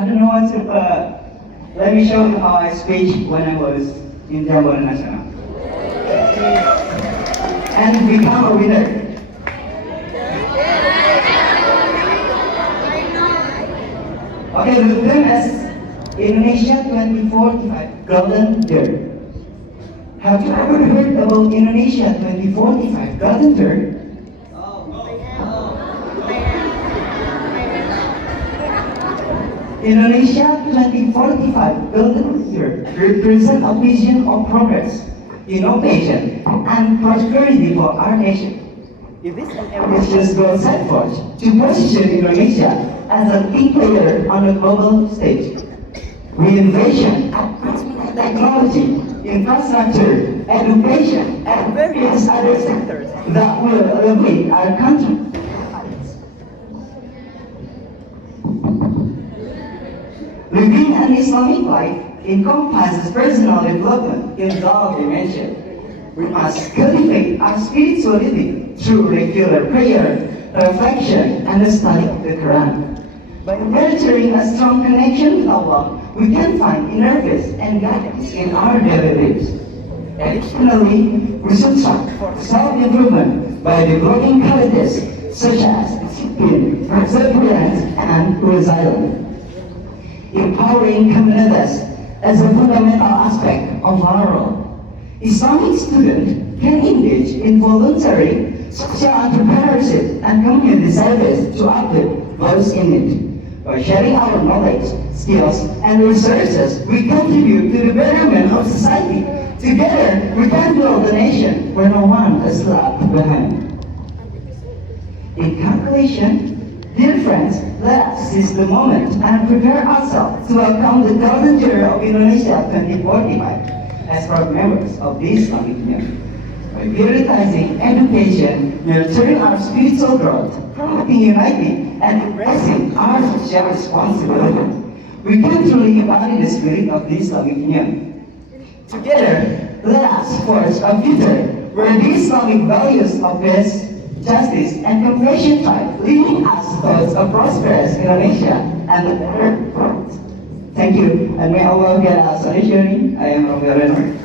I don't know what to, let me show you how I speak when I was in Jamboree National. And become a winner. Okay, the film is Indonesia 2045 Golden Year. Have you ever heard about Indonesia 2045 Golden Year? Indonesia 2045 Golden Year represents a vision of progress, innovation, and prosperity for our nation. It is an ambitious goal set forth to position Indonesia as a key player on the global stage. With innovation, technology, infrastructure, education, and various other sectors that will elevate our country. Living an Islamic life encompasses personal development in all dimensions. We must cultivate our spirituality through regular prayer, reflection, and the study of the Quran. By nurturing a strong connection with Allah, we can find inner peace and guidance in our daily lives. Additionally, we should strive for self-improvement by developing qualities such as discipline, perseverance, and resilience. Empowering communities as a fundamental aspect of our role. Islamic students can engage in voluntary social entrepreneurship and community service to uplift those in need. By sharing our knowledge, skills, and resources, we contribute to the betterment of society. Together, we can build a nation where no one is left behind. In conclusion, dear friends, let us seize the moment and prepare ourselves to welcome the golden year of Indonesia 2045 as proud members of the Islamic Union. By prioritizing education, nurturing our spiritual growth, promoting unity, and embracing our social responsibility, we can truly embody the spirit of the Islamic Union. Together, let us forge a future where the Islamic values of peace, justice, and compassion thrive, leading us towards a prosperous Indonesia and a better world. Thank you, and may Allah guide us on this journey. I am Romeo Renner.